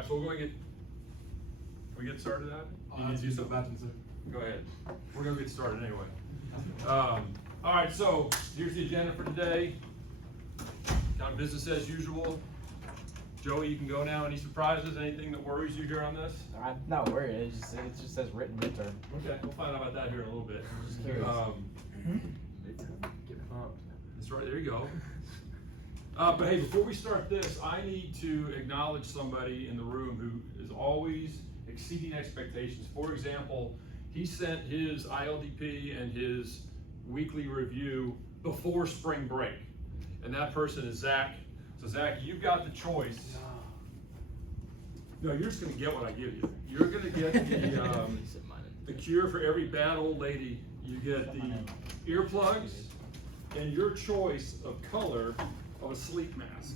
right, so we'll go get. Can we get started at it? You need to do something. Go ahead. We're gonna get started anyway. All right, so here's the agenda for today. Kind of business as usual. Joey, you can go now. Any surprises? Anything that worries you here on this? I'm not worried. It just says written midterm. Okay, we'll find out about that here in a little bit. I'm just curious. Get pumped. That's right. There you go. But hey, before we start this, I need to acknowledge somebody in the room who is always exceeding expectations. For example, he sent his ILDP and his weekly review before spring break. And that person is Zach. So Zach, you've got the choice. No, you're just gonna get what I give you. You're gonna get the cure for every bad old lady. You get the earplugs and your choice of color of a sleep mask.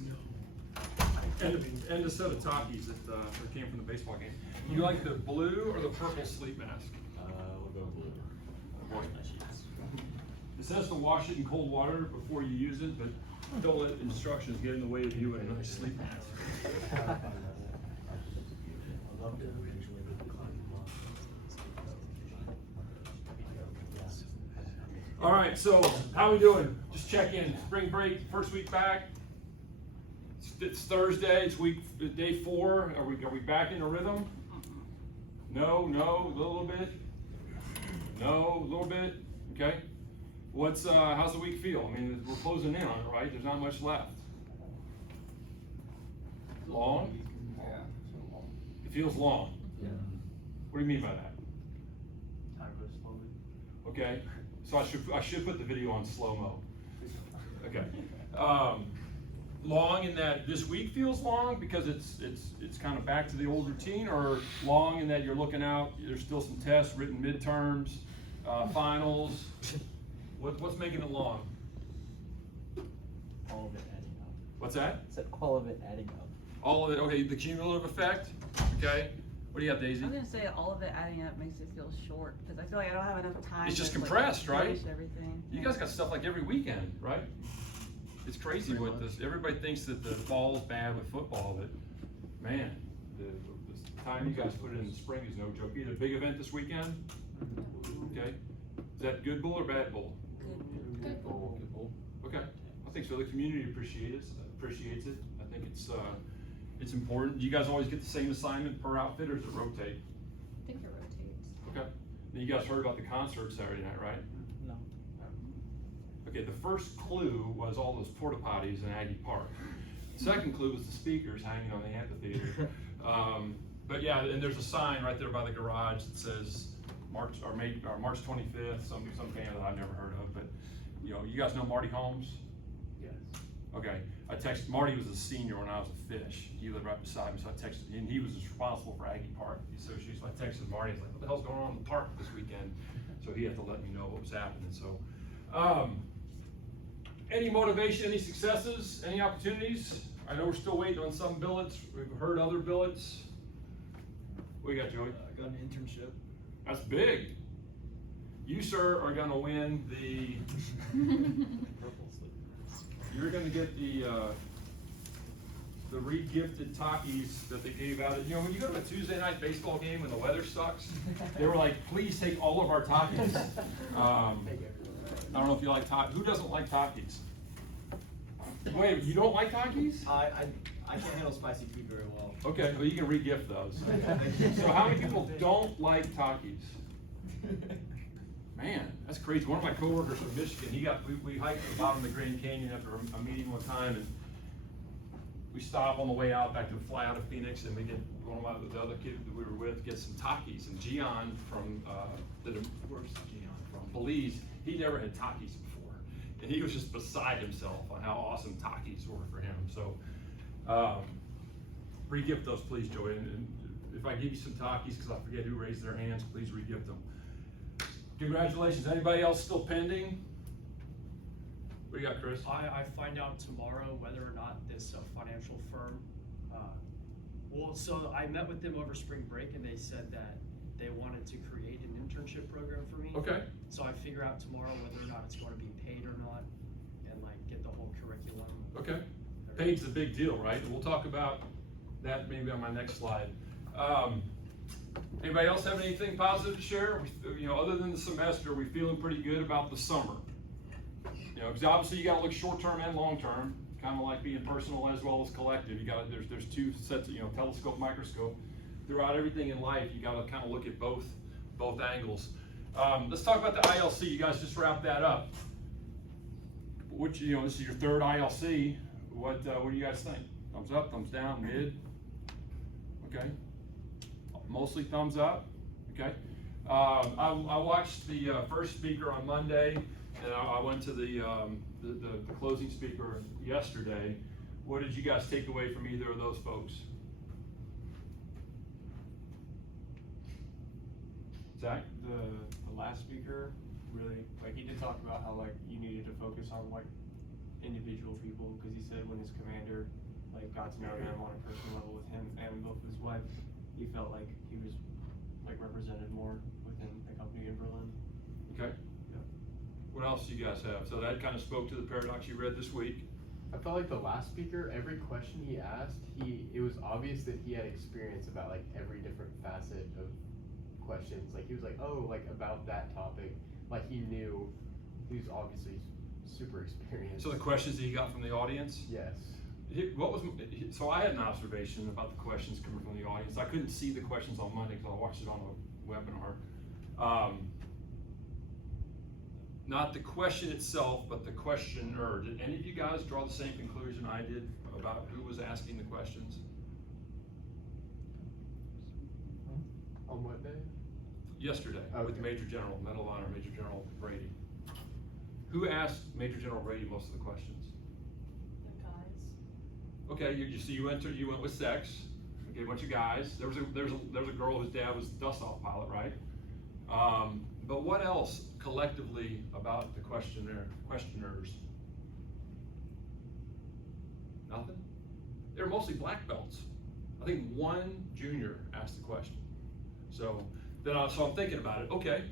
And a set of Takis that came from the baseball game. You like the blue or the purple sleep mask? We'll go blue. Boy. It says to wash it in cold water before you use it, but don't let instructions get in the way of you and another sleep mask. All right, so how we doing? Just check in. Spring break, first week back. It's Thursday. It's day 4. Are we back in a rhythm? No, a little bit. No, a little bit. Okay. How's the week feel? I mean, we're closing in on it, right? There's not much left. Long? Yeah. It feels long. Yeah. What do you mean by that? Time goes slowly. Okay. So I should put the video on slow-mo. Okay. Long in that this week feels long because it's kind of back to the old routine, or long in that you're looking out, there's still some tests, written midterms, finals. What's making it long? All of it adding up. What's that? I said all of it adding up. All of it, okay, the cumulative effect, okay. What do you got, Daisy? I was gonna say all of it adding up makes it feel short because I feel like I don't have enough time. It's just to, like, compressed, right? finish everything. You guys got stuff like every weekend, right? It's crazy what this, everybody thinks that the fall's bad with football, but man, the time you guys put it in the spring is no joke. You had a big event this weekend? Okay. Is that good bull or bad bull? Good. Okay, I think so. The community appreciates it. I think it's important. Do you guys always get the same assignment per outfit, or does it rotate? I think it rotates. Okay. Then you guys heard about the concert Saturday night, right? No. Okay, the first clue was all those porta potties in Aggie Park. The second clue was the speakers hanging on the amphitheater. But yeah, and there's a sign right there by the garage that says March 25th. Some band that I've never heard of, but you guys know Marty Holmes? Yes. Okay, I texted Marty. Was a senior when I was a fish. He lived right beside me, so I texted him. He was responsible for Aggie Park, the association. So I texted Marty. I was like, "What the hell's going on in the park this weekend?" So he had to let me know what was happening. So, any motivation, any successes, any opportunities? I know we're still waiting on some billets. We've heard other billets. What you got, Joey? I got an internship. That's big. You, sir, are going to win the. Purple sleep. You're going to get the re-gifted Takis that they gave out. When you go to a Tuesday night baseball game when the weather sucks, they were like, "Please take all of our Takis." I don't know if you like Takis. Who doesn't like Takis? Wait, you don't like Takis? I can't handle spicy food very well. Okay, well you can re-gift those. So how many people don't like Takis? Man, that's crazy. One of my coworkers from Michigan, we hiked to the bottom of the Grand Canyon after a meeting one time, and we stop on the way out back to fly out of Phoenix, and we get one of the other kids that we were with get some Takis, and Gian from where's Gian from? Belize. He never had Takis before, and he was just beside himself on how awesome Takis were for him. So, re-gift those, please, Joey. And if I give you some Takis, because I forget who raised their hands, please re-gift them. Congratulations. Anybody else still pending? What do you got, Chris? I find out tomorrow whether or not this financial firm, so I met with them over spring break, and they said that they wanted to create an internship program for me. Okay. So I figure out tomorrow whether or not it's going to be paid or not, and like get the whole curriculum. Okay. Paid's a big deal, right? We'll talk about that may be on my next slide. Anybody else have anything positive to share? We, other than the semester, are we feeling pretty good about the summer? Because obviously you got to look short-term and long-term, kind of like being personal as well as collective. You got there's two sets of telescope, microscope. Throughout everything in life, you got to kind of look at both angles. Let's talk about the ILC. You guys just wrapped that up. Which this is your third ILC. What do you guys think? Thumbs up, thumbs down, mid? Okay. Mostly thumbs up. Okay. I watched the first speaker on Monday, and I went to the closing speaker yesterday. What did you guys take away from either of those folks? Zach? The last speaker really, he did talk about how, you needed to focus on, individual people, because he said when his commander, got to know him on a personal level with him and both his wife, he felt like he was, represented more within the company in Berlin. Okay. Yeah. What else do you guys have? So that kind of spoke to the paradox you read this week. I felt like the last speaker, every question he asked, it was obvious that he had experience about every different facet of questions. He was about that topic. He knew, he was obviously super experienced. So the questions that you got from the audience? Yes. So I had an observation about the questions coming from the audience. I couldn't see the questions on Monday because I watched it on a webinar. Not the question itself, but the questioner. Did any of you guys draw the same conclusion I did about who was asking the questions? On what day? Yesterday, with Major General, Medal of Honor, Major General Brady. Who asked Major General Brady most of the questions? The guys. Okay, you went with sex. Okay, a bunch of guys. There was a girl whose dad was a dust-off pilot, right? But what else collectively about the questioners? Nothing? They were mostly black belts. I think one junior asked the question. So I'm thinking about it. Okay,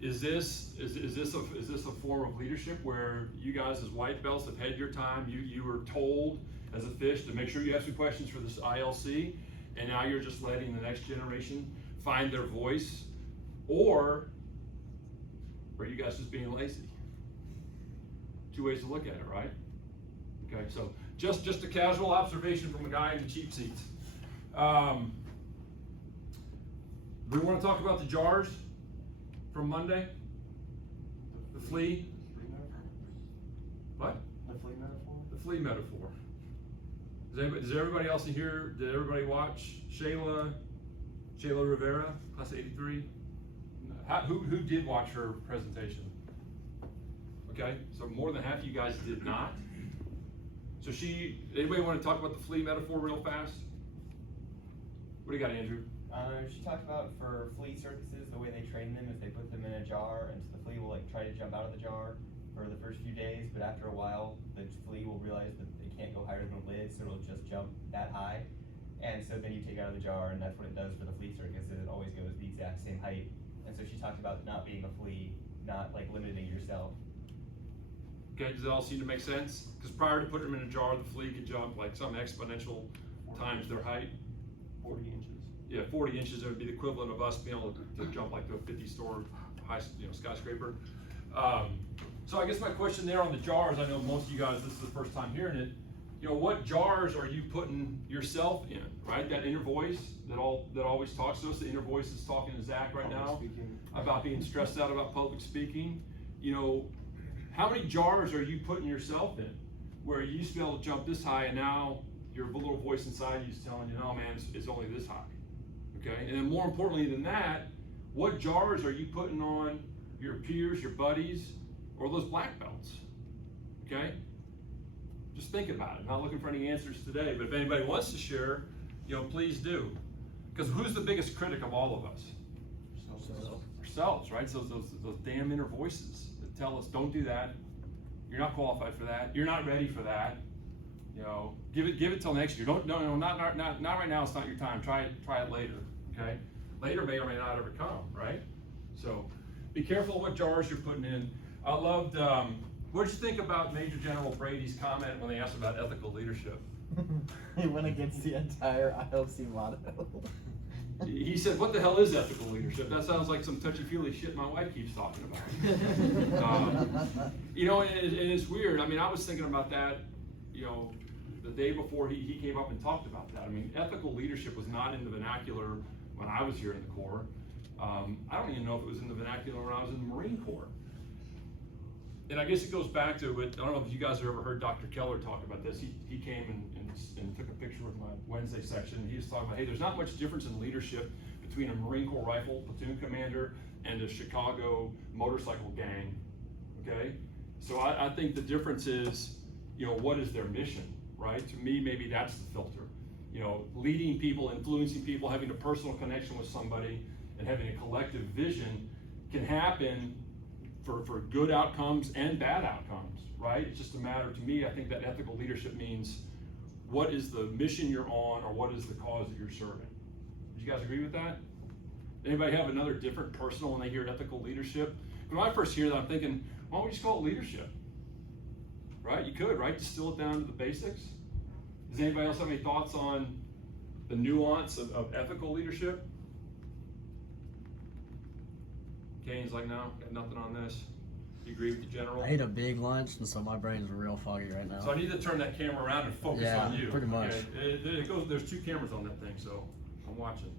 is this a form of leadership where you guys as white belts have had your time? You were told as a fish to make sure you have some questions for this ILC, and now you're just letting the next generation find their voice, or are you guys just being lazy? Two ways to look at it, right? Okay, so just a casual observation from a guy in the cheap seats. We want to talk about the jars from Monday? The flea? What? The flea metaphor? The flea metaphor. Does everybody else in here, did everybody watch Shayla Rivera, class 83? Who did watch her presentation? Okay, so more than half of you guys did not. So anybody want to talk about the flea metaphor real fast? What do you got, Andrew? She talked about for flea circuses, the way they train them is they put them in a jar, and so the flea will try to jump out of the jar for the first few days, but after a while, the flea will realize that they can't go higher than the lid, so it'll just jump that high. And so then you take it out of the jar, and that's what it does for the flea circus, is it always goes the exact same height. And so she talked about not being a flea, not limiting yourself. Okay, does it all seem to make sense? Because prior to putting them in a jar, the flea could jump some exponential times their height. 40 inches. Yeah, 40 inches, it would be the equivalent of us being able to jump to a 50-story high, skyscraper. So I guess my question there on the jars, I know most of you guys, this is the first time hearing it. What jars are you putting yourself in, right? That inner voice that always talks to us. The inner voice is talking to Zach right now about being stressed out about public speaking. How many jars are you putting yourself in, where you used to be able to jump this high, and now your little voice inside you is telling you, no, man, it's only this high. Okay, and then more importantly than that, what jars are you putting on your peers, your buddies, or those black belts? Okay, just think about it. Not looking for any answers today, but if anybody wants to share, please do. Because who's the biggest critic of all of us? Ourselves, right? So those damn inner voices that tell us, don't do that. You're not qualified for that. You're not ready for that. Give it till next year. Not right now. It's not your time. Try it later. Okay, later may or may not ever come. Right. So be careful what jars you're putting in. I loved. What did you think about Major General Brady's comment when they asked about ethical leadership? He went against the entire ILC motto. He said, "What the hell is ethical leadership? That sounds like some touchy-feely shit my wife keeps talking about." You know, and it's weird. I mean, I was thinking about that, you know, the day before he came up and talked about that. I mean, ethical leadership was not in the vernacular when I was here in the Corps. I don't even know if it was in the vernacular when I was in the Marine Corps. And I guess it goes back to, but I don't know if you guys have ever heard Dr. Keller talk about this. He came and took a picture with my Wednesday section, and he was talking about, hey, there's not much difference in leadership between a Marine Corps rifle platoon commander and a Chicago motorcycle gang, okay? So I think the difference is, you know, what is their mission, right? To me, maybe that's the filter. You know, leading people, influencing people, having a personal connection with somebody, and having a collective vision can happen for good outcomes and bad outcomes, right? It's just a matter, to me, I think that ethical leadership means what is the mission you're on, or what is the cause that you're serving. Do you guys agree with that? Anybody have another different personal when they hear ethical leadership? When I first hear that, I'm thinking, why don't we just call it leadership? Right? You could, right? Distill it down to the basics. Does anybody else have any thoughts on the nuance of ethical leadership? Kane's like, no, got nothing on this. You agree with the general? I ate a big lunch, and so my brain's real foggy right now. So I need to turn that camera around and focus Yeah, on you. pretty much. Okay? It goes. There's two cameras on that thing, so I'm watching.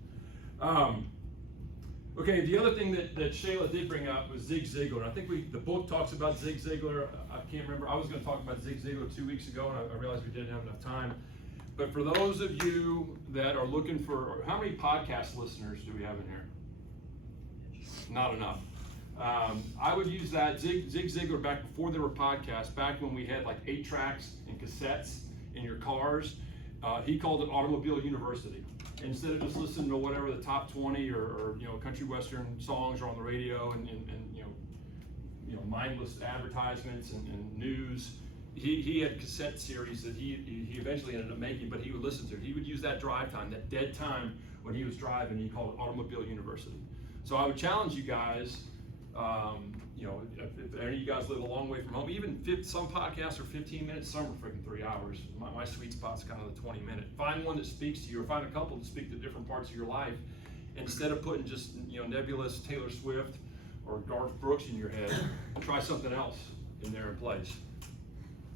Okay, the other thing that Shayla did bring up was Zig Ziglar. I think the book talks about Zig Ziglar. I can't remember. I was going to talk about Zig Ziglar 2 weeks ago, and I realized we didn't have enough time. But for those of you that are looking for, how many podcast listeners do we have in here? Not enough. I would use that Zig Ziglar back before there were podcasts, back when we had like 8 tracks and cassettes in your cars. He called it Automobile University. Instead of just listening to whatever the top 20 or you know, country western songs are on the radio and you know mindless advertisements and news, he had cassette series that he eventually ended up making, but he would listen to it. He would use that drive time, that dead time when he was driving. He called it Automobile University. So I would challenge you guys, you know, if any of you guys live a long way from home, even some podcasts are 15 minutes, some are freaking 3 hours. My sweet spot's kind of the 20-minute. Find one that speaks to you, or find a couple that speak to different parts of your life. Instead of putting just, you know, nebulous Taylor Swift or Garth Brooks in your head, try something else in there in place.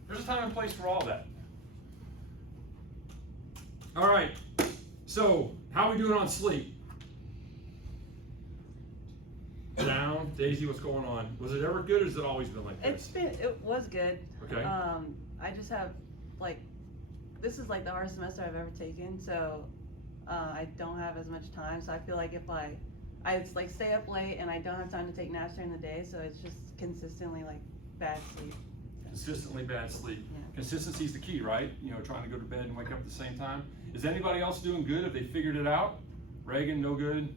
There's a time and place for all that. All right, so how are we doing on sleep? Down. Daisy, what's going on? Was it ever good, or has it always been like this? It was good. Okay. I just have, like, this is like the hardest semester I've ever taken, so I don't have as much time. So I feel like if I like stay up late and I don't have time to take naps during the day, so it's just consistently like bad sleep. Consistently bad sleep. Yeah. Consistency is the key, right? You know, trying to go to bed and wake up at the same time. Is anybody else doing good? Have they figured it out? Reagan, no good?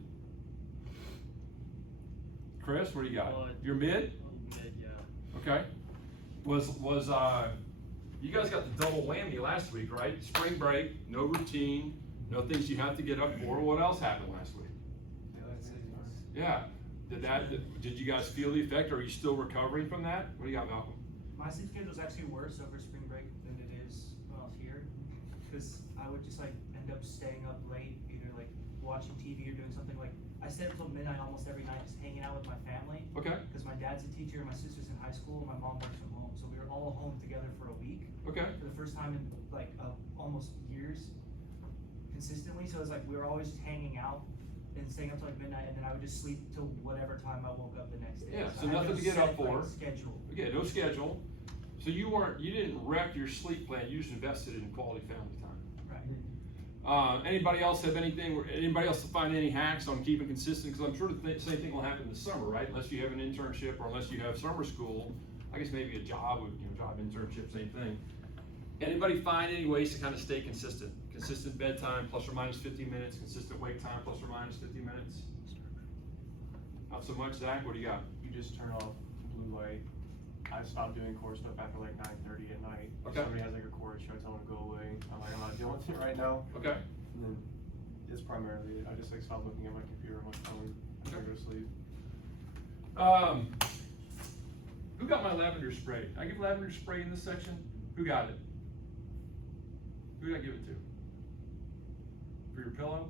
Chris, what do you got? You're mid? Mid, yeah. Okay. Was you guys got the double whammy last week, right? Spring break, no routine, no things you have to get up for. What else happened last week? Yeah. Did you guys feel the effect, or are you still recovering from that? What do you got, Malcolm? My sleep schedule is actually worse over spring break than it is when I was here, because I would just like end up staying up late, either like watching TV or doing something. Like I stayed up till midnight almost every night, just hanging out with my family. Okay. Because my dad's a teacher, my sister's in high school, and my mom works from home, so we were all home together for a week. Okay. For the first time in like almost years, consistently. So it was like we were always just hanging out and staying up till like midnight, and then I would just sleep till whatever time I woke up the next day. Yeah, so I had nothing no to get set, up for. like, schedule. Okay, no schedule. So you didn't wreck your sleep plan. You just invested in quality family time. Right. Anybody else have anything? Anybody else find any hacks on keeping consistent? Because I'm sure the same thing will happen this summer, right? Unless you have an internship or unless you have summer school. I guess maybe a job, job internship, same thing. Anybody find any ways to kind of stay consistent? Consistent bedtime, plus or minus 50 minutes. Consistent wake time, plus or minus 50 minutes. Not so much, Zach. What do you got? You just turn off blue light. I stopped doing core stuff after like 9:30 at night. If Okay. somebody has like a core issue, I tell them to go away. I'm like, I'm not dealing with it right now. Okay. And then it's primarily it. I just like stop looking at my computer or my phone after I go to sleep. Who got my lavender spray? I give lavender spray in this section? Who got it? Who did I give it to? For your pillow?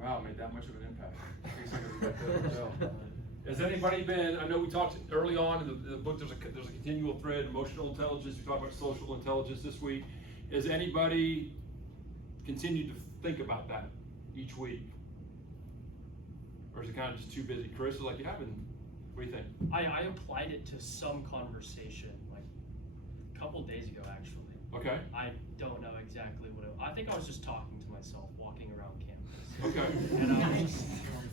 Wow, it made that much of an impact. In case I gotta go to the hotel. Has anybody been, I know we talked early on in the book, there's a continual thread, emotional intelligence, we talked about social intelligence this week. Has anybody continued to think about that each week? Or is it kind of just too busy? Chris is like, you haven't, what do you think? I applied it to some conversation, like, a couple days ago, actually. Okay. I don't know exactly what I think I was just talking to myself, walking around campus. Okay. And I was just,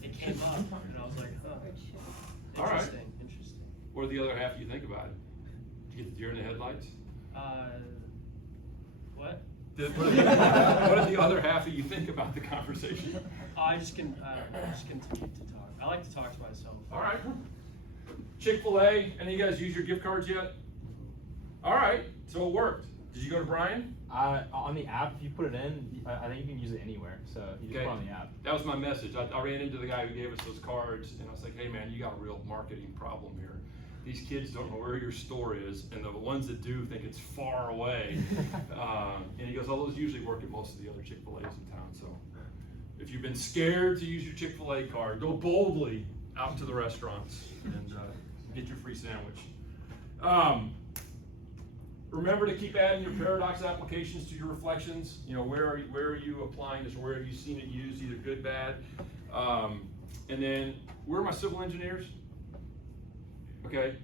it came up, and I was like, huh. All right. Interesting. What are the other half you think about it? Did you get the deer in the headlights? What? What did the other half of you think about the conversation? I just continue to talk. I like to talk to myself. All right. Chick-fil-A, any of you guys use your gift cards yet? All right, so it worked. Did you go to Brian? On the app, if you put it in, I think you can use it anywhere. So you just Okay. put it on the app. That was my message. I ran into the guy who gave us those cards, and I was like, hey man, you got a real marketing problem here. These kids don't know where your store is, and the ones that do think it's far away. And he goes, oh, those usually work at most of the other Chick-fil-A's in town. So if you've been scared to use your Chick-fil-A card, go boldly out to the restaurants and get your free sandwich. Remember to keep adding your paradox applications to your reflections. You know, where are you applying this? Where have you seen it used, either good, bad? And then, where are my civil engineers? Okay,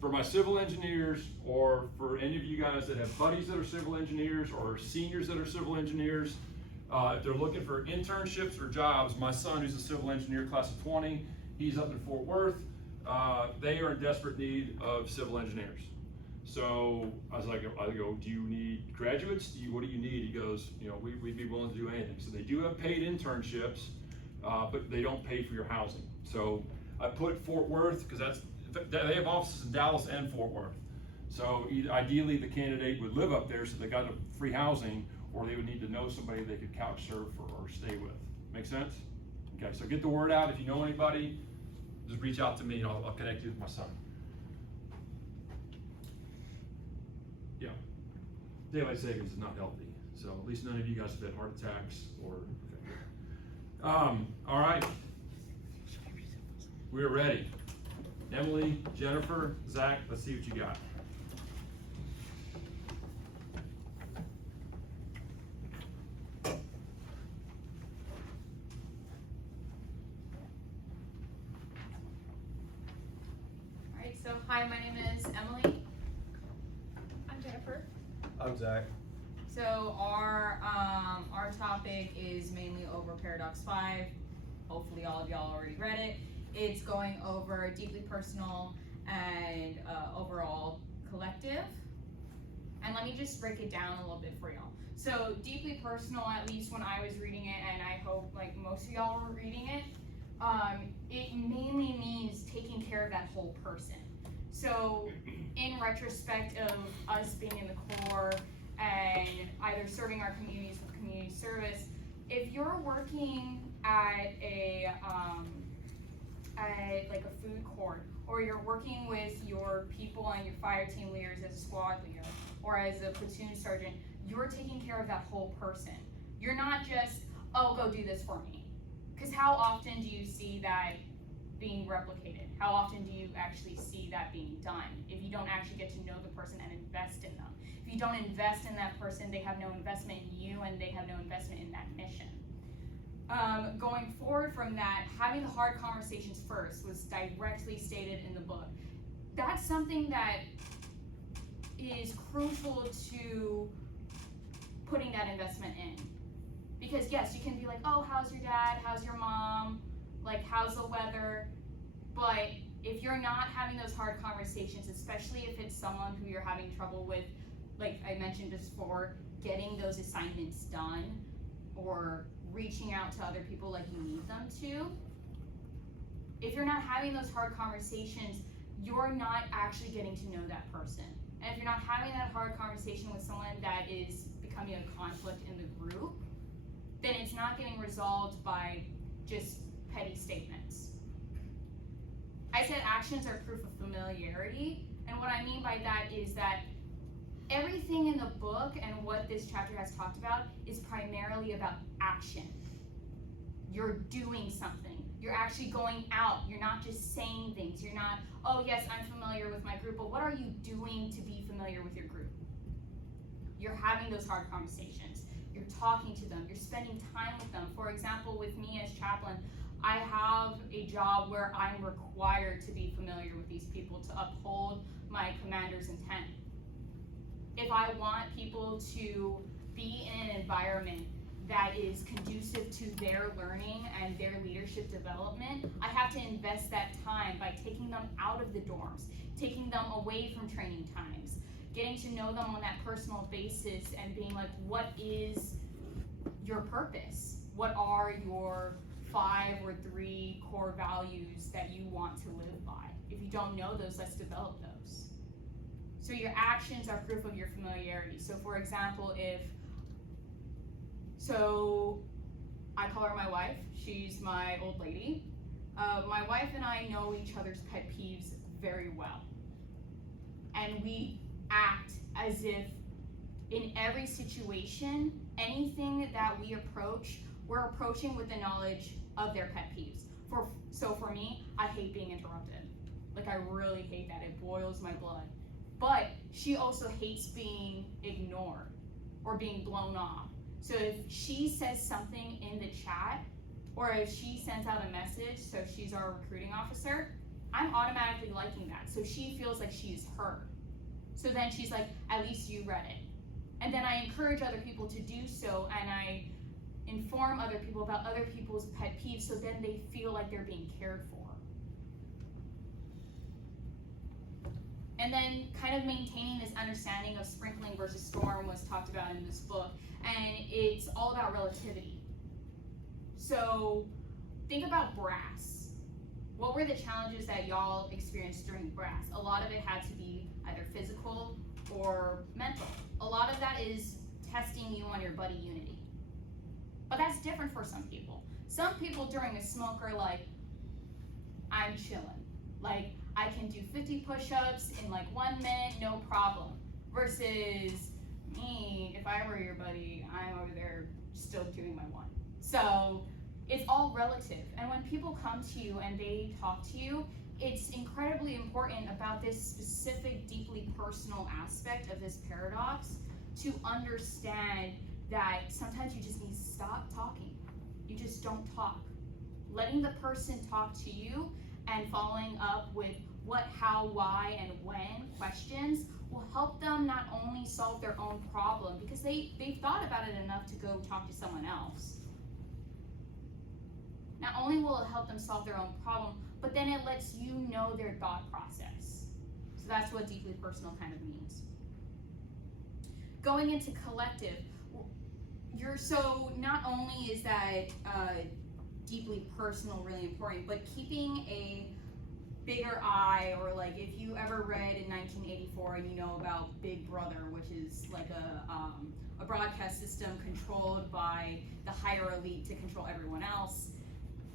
for my civil engineers, or for any of you guys that have buddies that are civil engineers, or seniors that are civil engineers, if they're looking for internships or jobs, my son, who's a civil engineer, class of 20, he's up in Fort Worth. They are in desperate need of civil engineers. So I go, do you need graduates? What do you need? He goes, you know, we'd be willing to do anything. So they do have paid internships, but they don't pay for your housing. So I put Fort Worth, because they have offices in Dallas and Fort Worth. So ideally the candidate would live up there so they got a free housing, or they would need to know somebody they could couch surf or stay with. Make sense? Okay, so get the word out. If you know anybody, just reach out to me and I'll connect you with my son. Yeah, daylight savings is not healthy, so at least none of you guys have had heart attacks or. All right, we're ready. Emily, Jennifer, Zach, let's see what you got. Alright, so hi, my name is Emily. I'm Jennifer. I'm Zach. So our topic is mainly over Paradox 5. Hopefully all of y'all already read it. It's going over deeply personal and overall collective. And let me just break it down a little bit for y'all. So deeply personal, at least when I was reading it, and I hope like most of y'all were reading it, it mainly means taking care of that whole person. So in retrospect of us being in the Corps and either serving our communities with community service, if you're working at like a food court, or you're working with your people and your fire team leaders as a squad leader or as a platoon sergeant, you're taking care of that whole person. You're not just, oh, go do this for me. Because how often do you see that being replicated? How often do you actually see that being done? If you don't actually get to know the person and invest in them. If you don't invest in that person, they have no investment in you and they have no investment in that mission. Going forward from that, having the hard conversations first was directly stated in the book. That's something that is crucial to putting that investment in. Because yes, you can be like, oh, how's your dad? How's your mom? Like, how's the weather? But if you're not having those hard conversations, especially if it's someone who you're having trouble with, like I mentioned before, getting those assignments done or reaching out to other people like you need them to, if you're not having those hard conversations, you're not actually getting to know that person. And if you're not having that hard conversation with someone that is becoming a conflict in the group, then it's not getting resolved by just petty statements. I said actions are proof of familiarity, and what I mean by that is that everything in the book and what this chapter has talked about is primarily about action. You're doing something. You're actually going out. You're not just saying things. You're not, oh yes, I'm familiar with my group, but what are you doing to be familiar with your group? You're having those hard conversations. You're talking to them. You're spending time with them. For example, with me as chaplain, I have a job where I'm required to be familiar with these people to uphold my commander's intent. If I want people to be in an environment that is conducive to their learning and their leadership development, I have to invest that time by taking them out of the dorms, taking them away from training times, getting to know them on that personal basis and being like, what is your purpose? What are your 5 or 3 core values that you want to live by? If you don't know those, let's develop those. So your actions are proof of your familiarity. So for example, so I call her my wife, she's my old lady. My wife and I know each other's pet peeves very well. And we act as if in every situation, anything that we approach, we're approaching with the knowledge of their pet peeves. So for me, I hate being interrupted. Like, I really hate that. It boils my blood. But she also hates being ignored or being blown off. So if she says something in the chat, or if she sends out a message, so she's our recruiting officer, I'm automatically liking that. So she feels like she's heard. So then she's like, at least you read it. And then I encourage other people to do so, and I inform other people about other people's pet peeves, so then they feel like they're being cared for. And then kind of maintaining this understanding of sprinkling versus storm was talked about in this book, and it's all about relativity. So think about brass. What were the challenges that y'all experienced during brass? A lot of it had to be either physical or mental. A lot of that is testing you on your buddy unity. But that's different for some people. Some people during a smoke are like, I'm chilling. Like, I can do 50 push-ups in like 1 minute, no problem. Versus me, if I were your buddy, I'm over there still doing my 1. So it's all relative. And when people come to you and they talk to you, it's incredibly important about this specific, deeply personal aspect of this paradox to understand that sometimes you just need to stop talking. You just don't talk. Letting the person talk to you and following up with what, how, why, and when questions will help them not only solve their own problem, because they've thought about it enough to go talk to someone else. Not only will it help them solve their own problem, but then it lets you know their thought process. So that's what deeply personal kind of means. Going into collective, so not only is that deeply personal really important, but keeping a bigger eye, or like if you ever read in 1984 and you know about Big Brother, which is like a broadcast system controlled by the higher elite to control everyone else.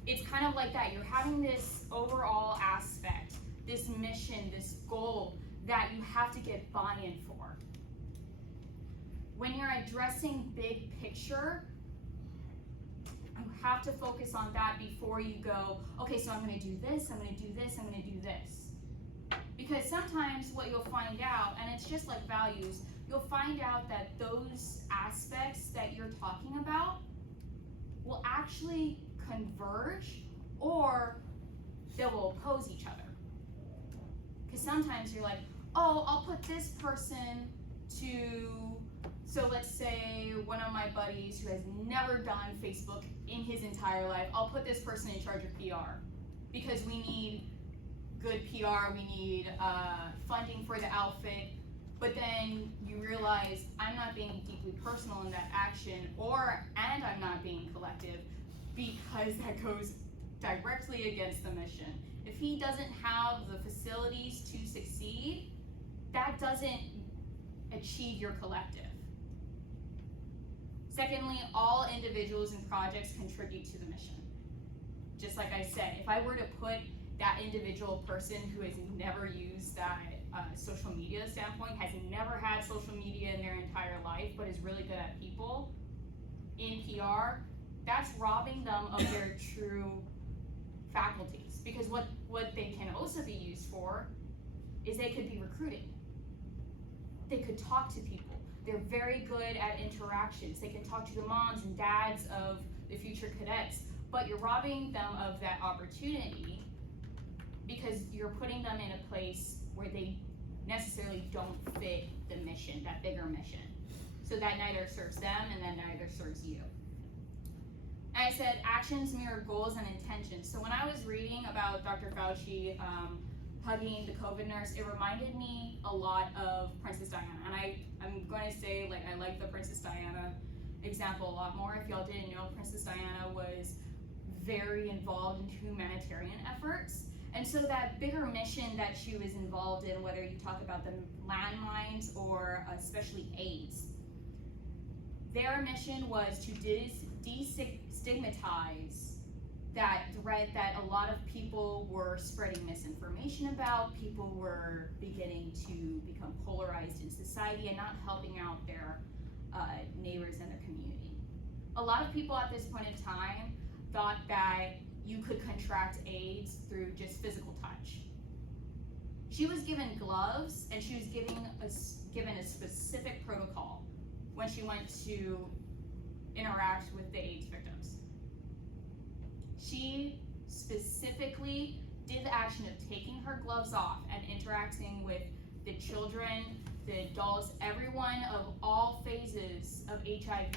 It's kind of like that. You're having this overall aspect, this mission, this goal that you have to get buy-in for. When you're addressing big picture, you have to focus on that before you go, okay, so I'm gonna do this, I'm gonna do this, I'm gonna do this. Because sometimes what you'll find out, and it's just like values, you'll find out that those aspects that you're talking about will actually converge, or they will oppose each other. Because sometimes you're like, oh, I'll put this person to, so let's say one of my buddies who has never done Facebook in his entire life, I'll put this person in charge of PR. Because we need good PR, we need funding for the outfit, but then you realize I'm not being deeply personal in that action, and I'm not being collective, because that goes directly against the mission. If he doesn't have the facilities to succeed, that doesn't achieve your collective. Secondly, all individuals and projects contribute to the mission. Just like I said, if I were to put that individual person who has never used that social media standpoint, has never had social media in their entire life, but is really good at people in PR, that's robbing them of their true faculties. Because what they can also be used for is they could be recruiting. They could talk to people. They're very good at interactions. They can talk to the moms and dads of the future cadets, but you're robbing them of that opportunity because you're putting them in a place where they necessarily don't fit the mission, that bigger mission. So that neither serves them and then neither serves you. And I said actions mirror goals and intentions. So when I was reading about Dr. Fauci hugging the COVID nurse, it reminded me a lot of Princess Diana. And I'm going to say, like, I like the Princess Diana example a lot more. If y'all didn't know, Princess Diana was very involved in humanitarian efforts. And so that bigger mission that she was involved in, whether you talk about the landmines or especially AIDS, their mission was to destigmatize that threat that a lot of people were spreading misinformation about. People were beginning to become polarized in society and not helping out their neighbors and their community. A lot of people at this point in time thought that you could contract AIDS through just physical touch. She was given gloves and she was given a specific protocol when she went to interact with the AIDS victims. She specifically did the action of taking her gloves off and interacting with the children, the adults, everyone of all phases of HIV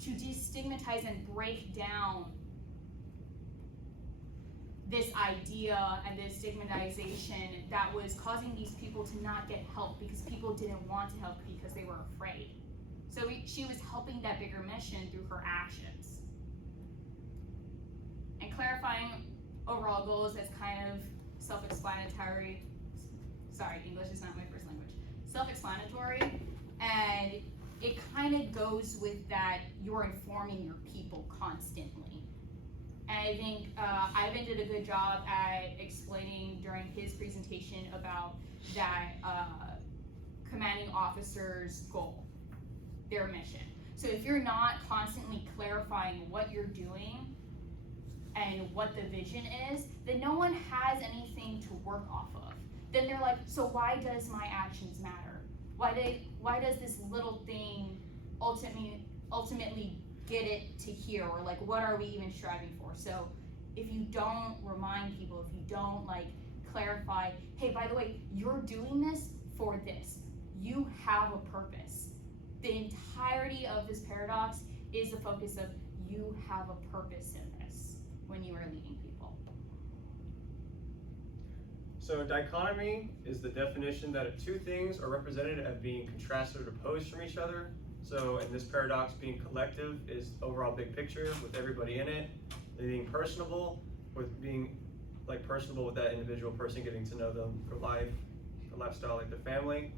to destigmatize and break down this idea and this stigmatization that was causing these people to not get help because people didn't want to help because they were afraid. So she was helping that bigger mission through her actions. And clarifying overall goals as kind of self-explanatory. Sorry, English is not my first language. Self-explanatory, and it kind of goes with that you're informing your people constantly. And I think Ivan did a good job at explaining during his presentation about that commanding officer's goal, their mission. So if you're not constantly clarifying what you're doing and what the vision is, then no one has anything to work off of. Then they're like, so why does my actions matter? Why does this little thing ultimately get it to here, or like what are we even striving for? So if you don't remind people, if you don't like clarify, hey, by the way, you're doing this for this, you have a purpose. The entirety of this paradox is the focus of you have a purpose in this when you are leading people. So dichotomy is the definition that if two things are represented as being contrasted or opposed from each other. So in this paradox, being collective is overall big picture with everybody in it. Being personable with being like personable with that individual person, getting to know them for life, for lifestyle, like the family.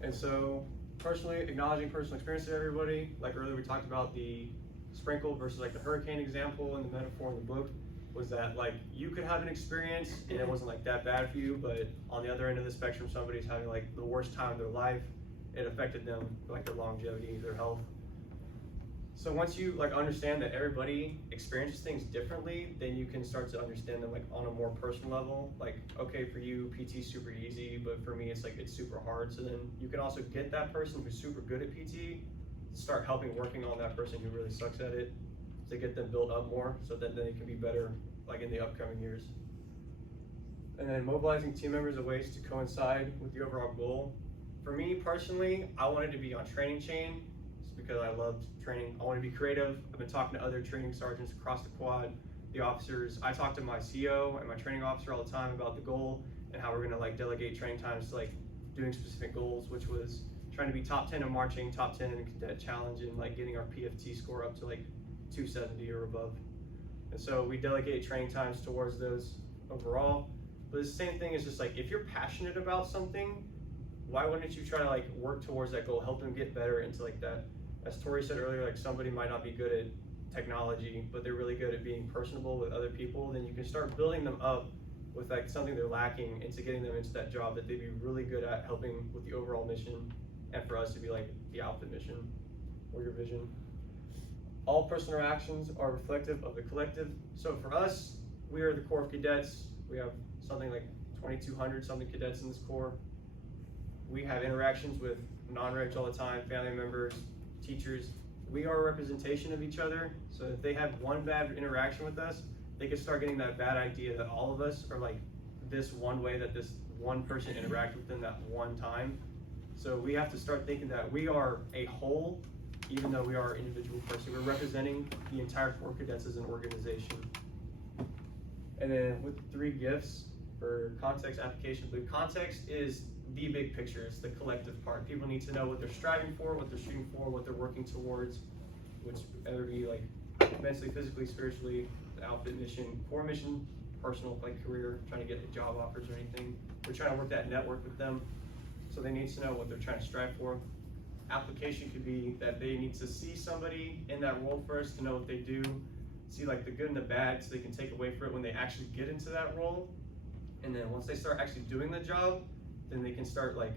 And so personally, acknowledging personal experience of everybody. Like earlier we talked about the sprinkle versus like the hurricane example in the metaphor in the book, was that like you could have an experience and it wasn't like that bad for you, but on the other end of the spectrum, somebody's having like the worst time of their life. It affected them, like their longevity, their health. So once you like understand that everybody experiences things differently, then you can start to understand them like on a more personal level. Like, okay, for you, PT's super easy, but for me, it's like it's super hard. So then you can also get that person who's super good at PT, start helping working on that person who really sucks at it, to get them built up more, so that they can be better like in the upcoming years. And then mobilizing team members in ways to coincide with the overall goal. For me personally, I wanted to be on training chain just because I loved training. I want to be creative. I've been talking to other training sergeants across the quad, the officers. I talk to my CO and my training officer all the time about the goal and how we're gonna like delegate training times to like doing specific goals, which was trying to be top 10 in marching, top 10 in cadet challenge, and like getting our PFT score up to like 270 or above. And so we delegate training times towards those overall. But the same thing is just like, if you're passionate about something, why wouldn't you try to like work towards that goal, help them get better into like that? As Tori said earlier, like somebody might not be good at technology, but they're really good at being personable with other people, then you can start building them up with like something they're lacking into getting them into that job that they'd be really good at helping with the overall mission, and for us to be like the outfit mission or your vision. All personal interactions are reflective of the collective. So for us, we are the Corps of Cadets. We have something like 2,200 something cadets in this Corps. We have interactions with non-regs all the time, family members, teachers. We are a representation of each other. So if they have one bad interaction with us, they can start getting that bad idea that all of us are like this one way that this one person interacted with them that one time. So we have to start thinking that we are a whole, even though we are an individual person. We're representing the entire Corps Cadets as an organization. And then with 3 gifts for context application, the context is the big picture, it's the collective part. People need to know what they're striving for, what they're shooting for, what they're working towards, which whether it be like mentally, physically, spiritually, the outfit mission, core mission, personal, like career, trying to get job offers or anything. We're trying to work that network with them, so they need to know what they're trying to strive for. Application could be that they need to see somebody in that role first to know what they do, see like the good and the bad so they can take away from it when they actually get into that role. And then once they start actually doing the job, then they can start like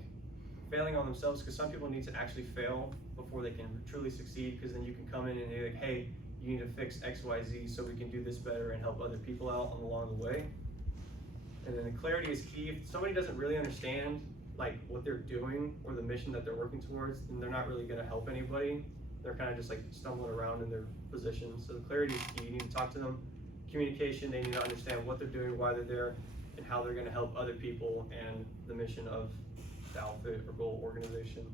failing on themselves, because some people need to actually fail before they can truly succeed, because then you can come in and they're like, hey, you need to fix X, Y, Z so we can do this better and help other people out along the way. And then the clarity is key. If somebody doesn't really understand like what they're doing or the mission that they're working towards, then they're not really gonna help anybody. They're kind of just like stumbling around in their position. So the clarity is key. You need to talk to them. Communication, they need to understand what they're doing, why they're there, and how they're gonna help other people and the mission of the outfit or goal organization.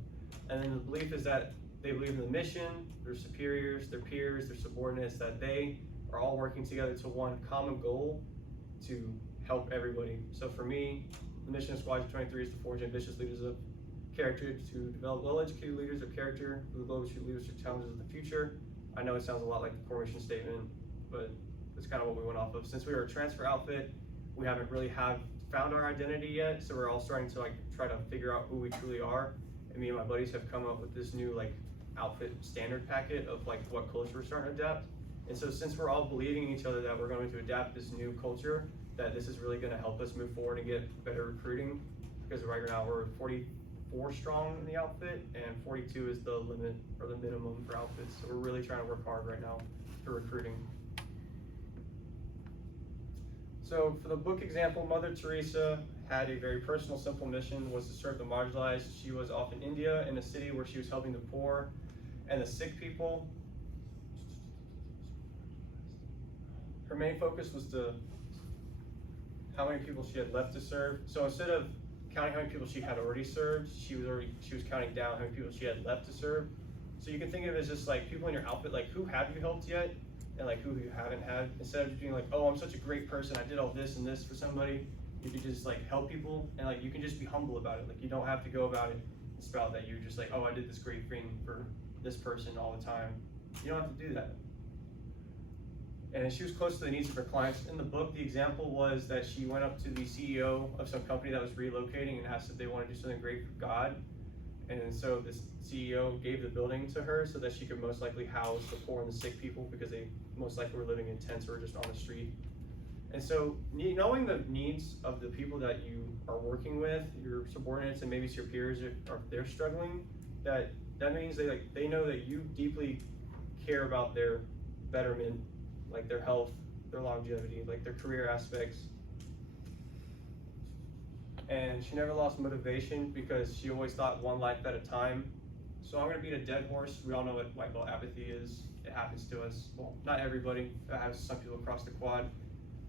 And then the belief is that they believe in the mission, their superiors, their peers, their subordinates, that they are all working together to one common goal to help everybody. So for me, the mission of Squadron 23 is to forge ambitious leaders of character, to develop well-educated leaders of character who will go to leadership challenges of the future. I know it sounds a lot like the core mission statement, but that's kind of what we went off of. Since we were a transfer outfit, we haven't really found our identity yet, so we're all starting to like try to figure out who we truly are. And me and my buddies have come up with this new like outfit standard packet of like what culture we're starting to adapt. And so since we're all believing in each other that we're going to adapt this new culture, that this is really going to help us move forward and get better recruiting, because right now we're 44 strong in the outfit and 42 is the limit or the minimum for outfits. So we're really trying to work hard right now for recruiting. So for the book example, Mother Teresa had a very personal, simple mission, was to serve the marginalized. She was off in India in a city where she was helping the poor and the sick people. Her main focus was to how many people she had left to serve. So instead of counting how many people she had already served, she was counting down how many people she had left to serve. So you can think of it as just like people in your outfit, like who have you helped yet? And like who you haven't had, instead of just being like, oh, I'm such a great person, I did all this and this for somebody. You could just like help people, and like you can just be humble about it. Like you don't have to go about it and spout that you're just like, oh, I did this great thing for this person all the time. You don't have to do that. And she was close to the needs of her clients. In the book, the example was that she went up to the CEO of some company that was relocating and asked if they wanted to do something great for God. And so this CEO gave the building to her so that she could most likely house the poor and the sick people, because they most likely were living in tents or just on the street. And so knowing the needs of the people that you are working with, your subordinates and maybe your peers, if they're struggling, that means they know that you deeply care about their betterment, like their health, their longevity, like their career aspects. And she never lost motivation because she always thought one life at a time. So I'm gonna beat a dead horse. We all know what white belt apathy is. It happens to us. Well, not everybody. It happens to some people across the quad.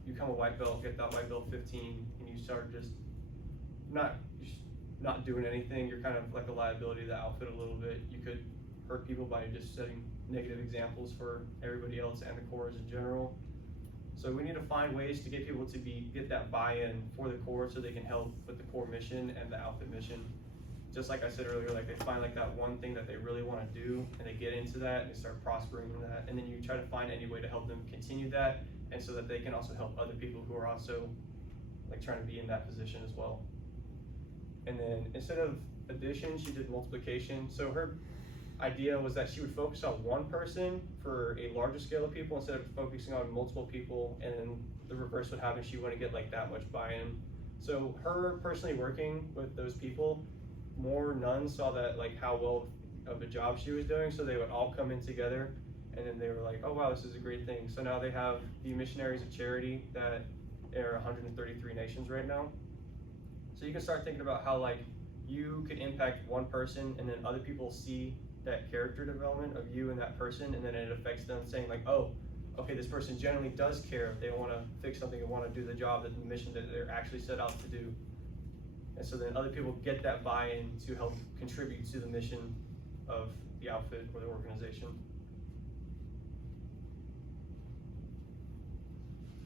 You become a white belt, get that white belt 15, and you start just not doing anything. You're kind of like a liability to the outfit a little bit. You could hurt people by just setting negative examples for everybody else and the corps in general. So we need to find ways to get people to get that buy-in for the corps so they can help with the core mission and the outfit mission. Just like I said earlier, like they find like that one thing that they really want to do, and they get into that and they start prospering in that, and then you try to find any way to help them continue that, and so that they can also help other people who are also like trying to be in that position as well. And then instead of addition, she did multiplication. So her idea was that she would focus on one person for a larger scale of people instead of focusing on multiple people. And then the reverse would happen. She wouldn't get like that much buy-in. So her personally working with those people, more nuns saw that like how well of a job she was doing, so they would all come in together, and then they were like, oh wow, this is a great thing. So now they have the Missionaries of Charity that are 133 nations right now. So you can start thinking about how like you could impact one person, and then other people see that character development of you and that person, and then it affects them, saying like, oh, okay, this person generally does care. They want to fix something and want to do the job, that the mission that they're actually set out to do. And so then other people get that buy-in to help contribute to the mission of the outfit or the organization.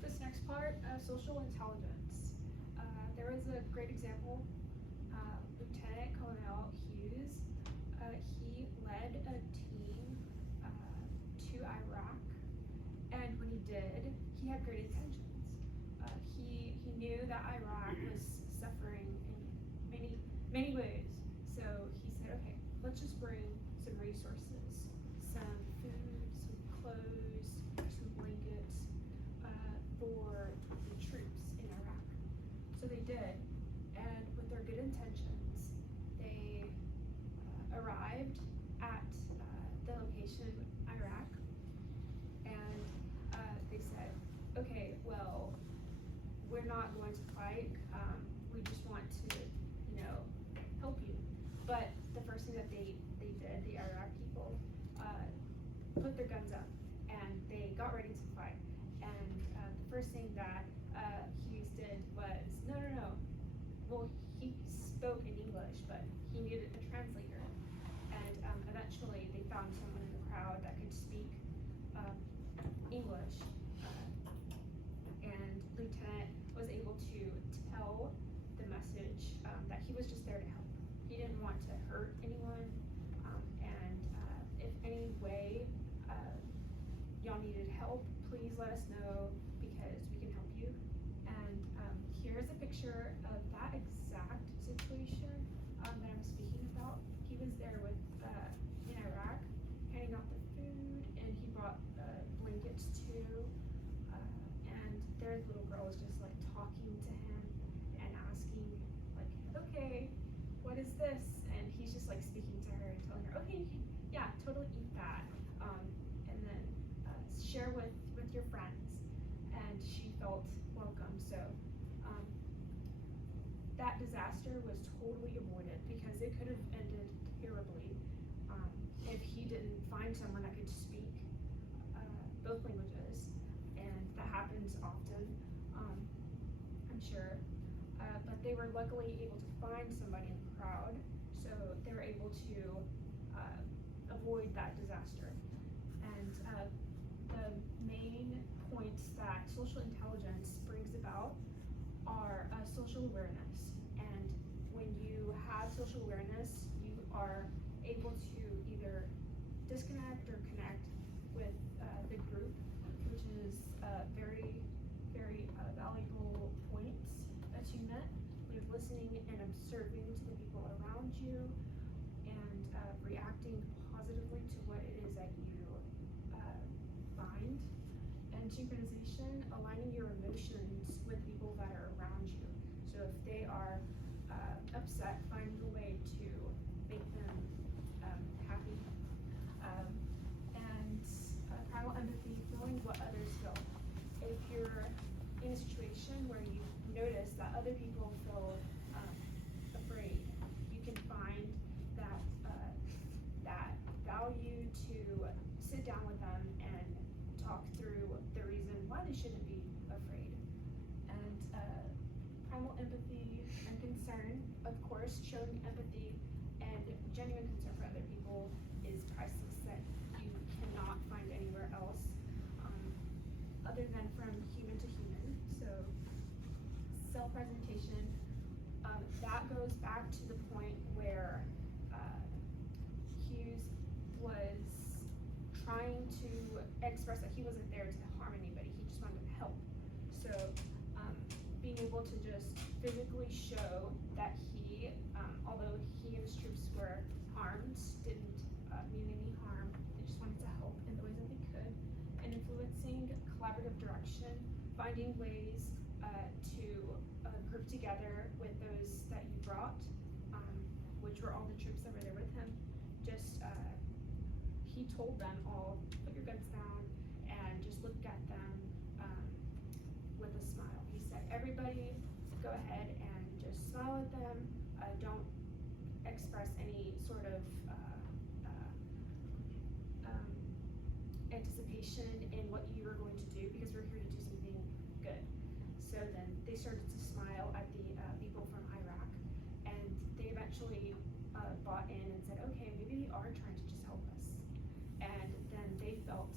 This next part, social intelligence. There was a great example. Lieutenant Colonel Hughes, he led a team to Iraq, and when he did, he had great intentions. He knew that Iraq was suffering in many ways, so he said, okay, let's just bring some resources, some food, some clothes, some blankets for the troops in Iraq. So they did, and with their good intentions, they arrived at the location, Iraq, and they said, okay, well, we're not going to fight, we just want to, help you. But the first thing that they did, the Iraq people, put their guns up, and they got ready to fight. And the first thing that Hughes did was, no. Well, he spoke in English, but he needed a translator. And eventually they found someone in the crowd that could speak English. And Lieutenant was able to tell the message that he was just there to help. He didn't want to hurt anyone, and if any way y'all needed help, please let us know because we can help you. And here's a picture of that exact situation that I'm speaking about. He was there with in Iraq, handing out the food, and he brought blankets too. And their little girl was just like talking to him and asking like, okay, what is this? And he's just like speaking to her and telling her, okay, you can, yeah, totally eat that. And then share with your friends. And she felt welcome. So that disaster was totally avoided because it could have ended terribly if he didn't find someone that could speak both languages. And that happens often, I'm sure. But they were luckily able to find somebody in the crowd, so they were able to avoid that disaster. And the main points that social intelligence brings about are social awareness. And when you have social awareness, you are able to either disconnect or connect with the group, which is very valuable points that you met. With listening and observing to the people around you, and reacting positively to what it is that you find. And synchronization, aligning your emotions with people that are around you. So if they are upset, finding a way to make them happy. And primal empathy, feeling what others feel. If you're in a situation where you notice that other people feel afraid, you can find that value to sit down with them and talk through the reason why they shouldn't be afraid. And primal empathy and concern, of course, showing empathy and genuine concern for other people is priceless, that you cannot find anywhere else other than from human to human. So self-presentation, that goes back to the point where Hughes was trying to express that he wasn't there to harm anybody, he just wanted to help. So being able to just physically show that he, although he and his troops were armed, didn't mean any harm, they just wanted to help in the ways that they could, and influencing collaborative direction finding ways to group together with those that you brought, which were all the troops that were there with him. Just he told them all, put your guns down and just look at them with a smile. He said, everybody go ahead and just smile at them. Don't express any sort of anticipation in what you are going to do, because we're here to do something good. So then they started to smile at the people from Iraq, and they eventually bought in and said, okay, maybe they are trying to just help us. And then they felt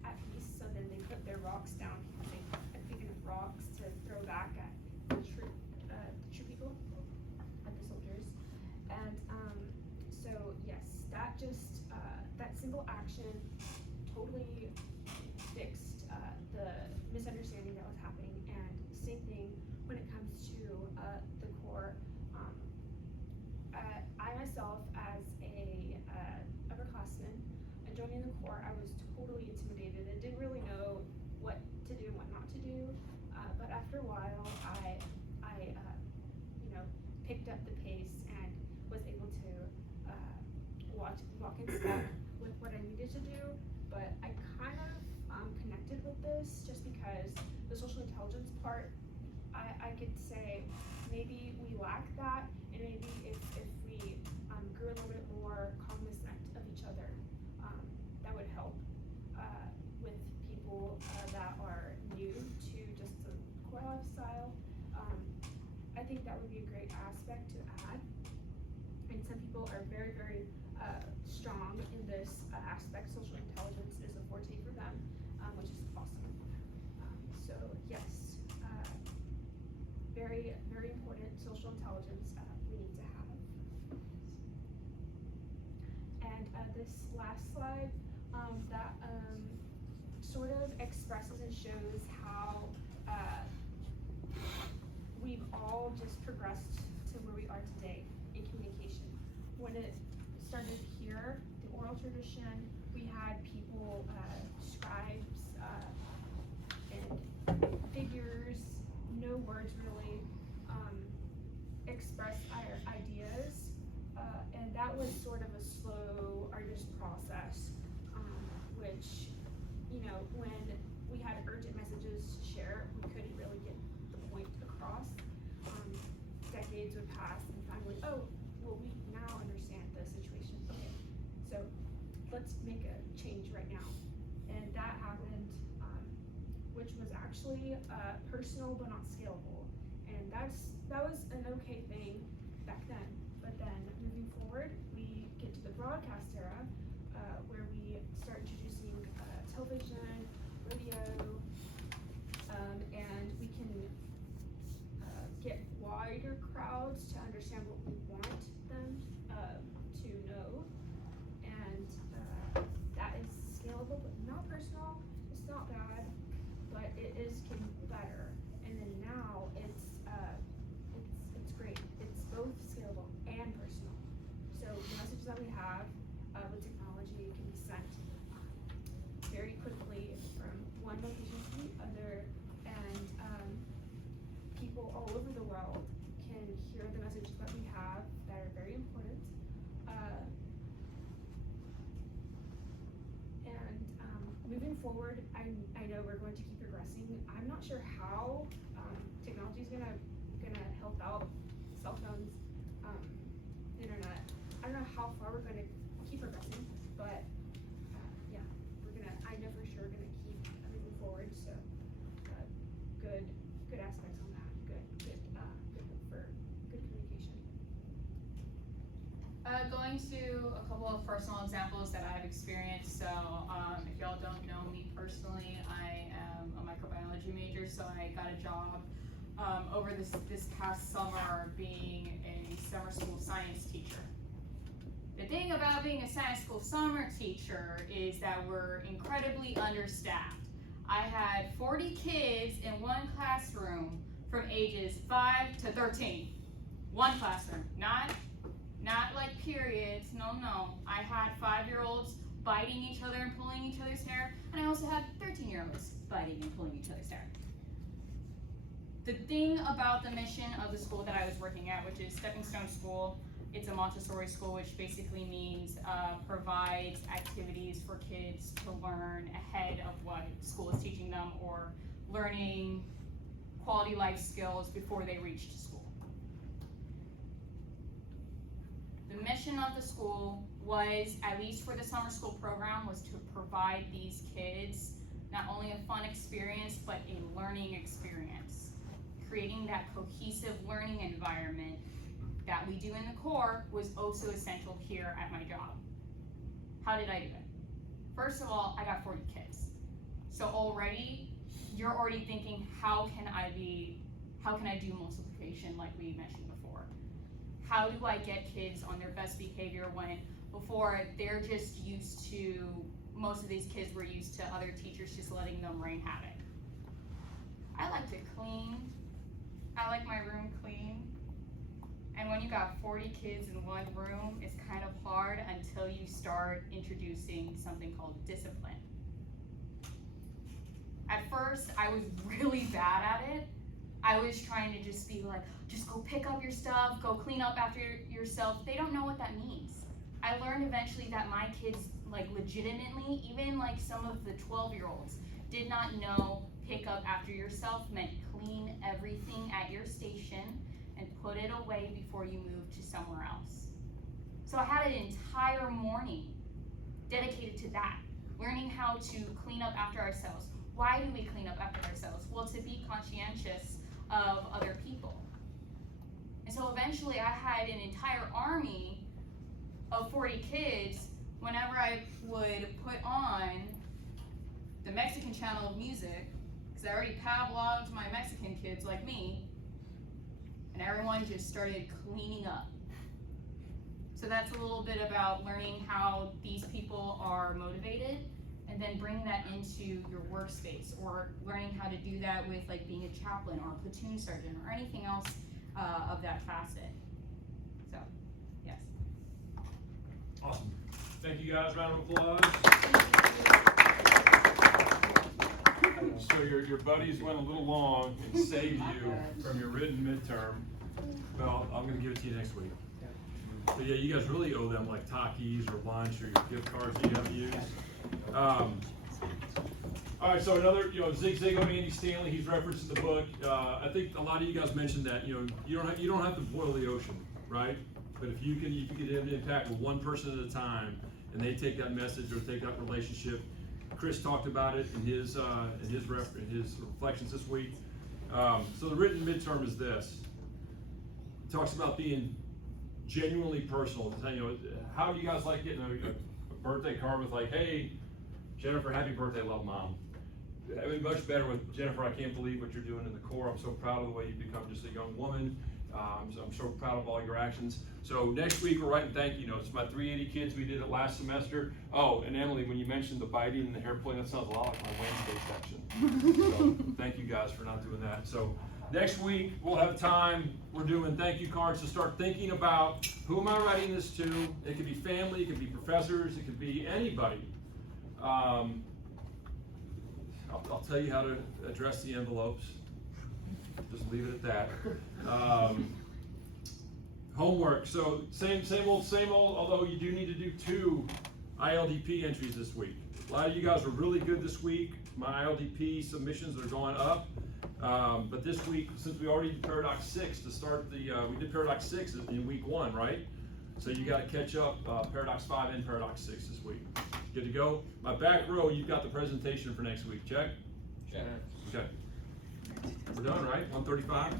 at peace, so then they put their rocks down, because they had big enough rocks to throw back at the troop people, at the soldiers. And so yes, that just that simple action totally fixed the misunderstanding that was happening. And same thing when it comes to the Corps. I myself, as a upperclassman, joining the Corps, I was totally intimidated and didn't really know what to do and what not to do. But after a while, I picked up the pace and was able to walk in step with what I needed to do. But I kind of connected with this just because the social intelligence part, I could say maybe we lack that, and maybe if we grew a little bit more cognizant of each other, that would help with people that are new to just the core lifestyle. I think that would be a great aspect to add. And some people are very, very strong in this aspect. Social intelligence is a forte for them, which is awesome. So yes, very, very important social intelligence we need to have. And this last slide, that sort of expresses and shows how we've all just progressed to where we are today in communication. When it started here, the oral tradition, we had people, scribes, and figures, no words really, express our ideas, and that was sort of a slow, arduous process, which, when we had urgent messages to share, we couldn't really get the point across. Decades would pass, and finally, oh, well, we now understand the situation. Okay, so let's make a change right now. And that happened, which was actually personal but not scalable. And that was an okay thing back then. But then moving forward, we get to the broadcast era, where we start introducing television, radio, and we can get wider crowds to understand what we want them to know. And that is scalable but not personal. It's not bad, but it is getting better. And then now it's great. It's both scalable and personal. So the message that we have with technology can be sent very quickly from one location to the other, and people all over the world can hear the messages that we have that are very important. And moving forward, I know we're going to keep progressing. I'm not sure how technology is gonna help out cell phones, the internet. I don't know how far we're gonna keep progressing, but yeah, I know for sure we're gonna keep moving forward. So good aspects on that. Good for good communication. Going to a couple of personal examples that I've experienced. So if y'all don't know me personally, I am a microbiology major, so I got a job over this past summer being a summer school science teacher. The thing about being a science school summer teacher is that we're incredibly understaffed. I had 40 kids in one classroom from ages 5 to 13. One classroom, not like periods, no. I had 5-year-olds biting each other and pulling each other's hair, and I also have 13-year-olds biting and pulling each other's hair. The thing about the mission of the school that I was working at, which is Stepping Stone School, it's a Montessori school, which basically means provides activities for kids to learn ahead of what school is teaching them, or learning quality life skills before they reach to school. The mission of the school was, at least for the summer school program, was to provide these kids not only a fun experience, but a learning experience. Creating that cohesive learning environment that we do in the core was also essential here at my job. How did I do it? First of all, I got 40 kids. So already, you're already thinking, how can I do multiplication like we mentioned before? How do I get kids on their best behavior when before they're just used to, most of these kids were used to other teachers just letting them reign havoc. I like to clean. I like my room clean. And when you got 40 kids in one room, it's kind of hard until you start introducing something called discipline. At first, I was really bad at it. I was trying to just be like, just go pick up your stuff, go clean up after yourself. They don't know what that means. I learned eventually that my kids, like legitimately, even like some of the 12-year-olds, did not know pick up after yourself meant clean everything at your station and put it away before you move to somewhere else. So I had an entire morning dedicated to that, learning how to clean up after ourselves. Why do we clean up after ourselves? Well, to be conscientious of other people. And so eventually I had an entire army of 40 kids. Whenever I would put on the Mexican channel of music, because I already Pavloved my Mexican kids like me, and everyone just started cleaning up. So that's a little bit about learning how these people are motivated, and then bring that into your workspace, or learning how to do that with like being a chaplain or a platoon sergeant or anything else of that facet. So, yes. Awesome. Thank you guys, round of applause. So your buddies went a little long and saved you from your written midterm. Well, I'm gonna give it to you next week. So yeah, you guys really owe them like Takis or lunch or your gift cards that you haven't used. All right, so another, Zig Ziglar and Andy Stanley, he's referenced in the book. I think a lot of you guys mentioned that, you don't have to boil the ocean, right? But if you can have an impact with one person at a time, and they take that message or take that relationship. Chris talked about it in his reflections this week. So the written midterm is this. It talks about being genuinely personal. How do you guys like getting a birthday card with like, hey, Jennifer, happy birthday, love mom. I mean, much better with Jennifer, I can't believe what you're doing in the Corps. I'm so proud of the way you've become just a young woman. I'm so proud of all your actions. So next week we're writing thank you notes. My 380 kids, we did it last semester. Oh, and Emily, when you mentioned the biting and the hair pulling, that sounds a lot like my Wednesday section. So thank you guys for not doing that. So next week we'll have time. We're doing thank you cards to start thinking about who am I writing this to. It could be family, it could be professors, it could be anybody. I'll tell you how to address the envelopes. Just leave it at that. Homework. So same old. Although you do need to do 2 ILDP entries this week. A lot of you guys were really good this week. My ILDP submissions are going up. But this week, since we already did Paradox 6 to start we did Paradox 6 in week 1, right? So you got to catch up Paradox 5 and Paradox 6 this week. Good to go. My back row, you've got the presentation for next week. Check? Check. Okay. We're done, right? 1:35?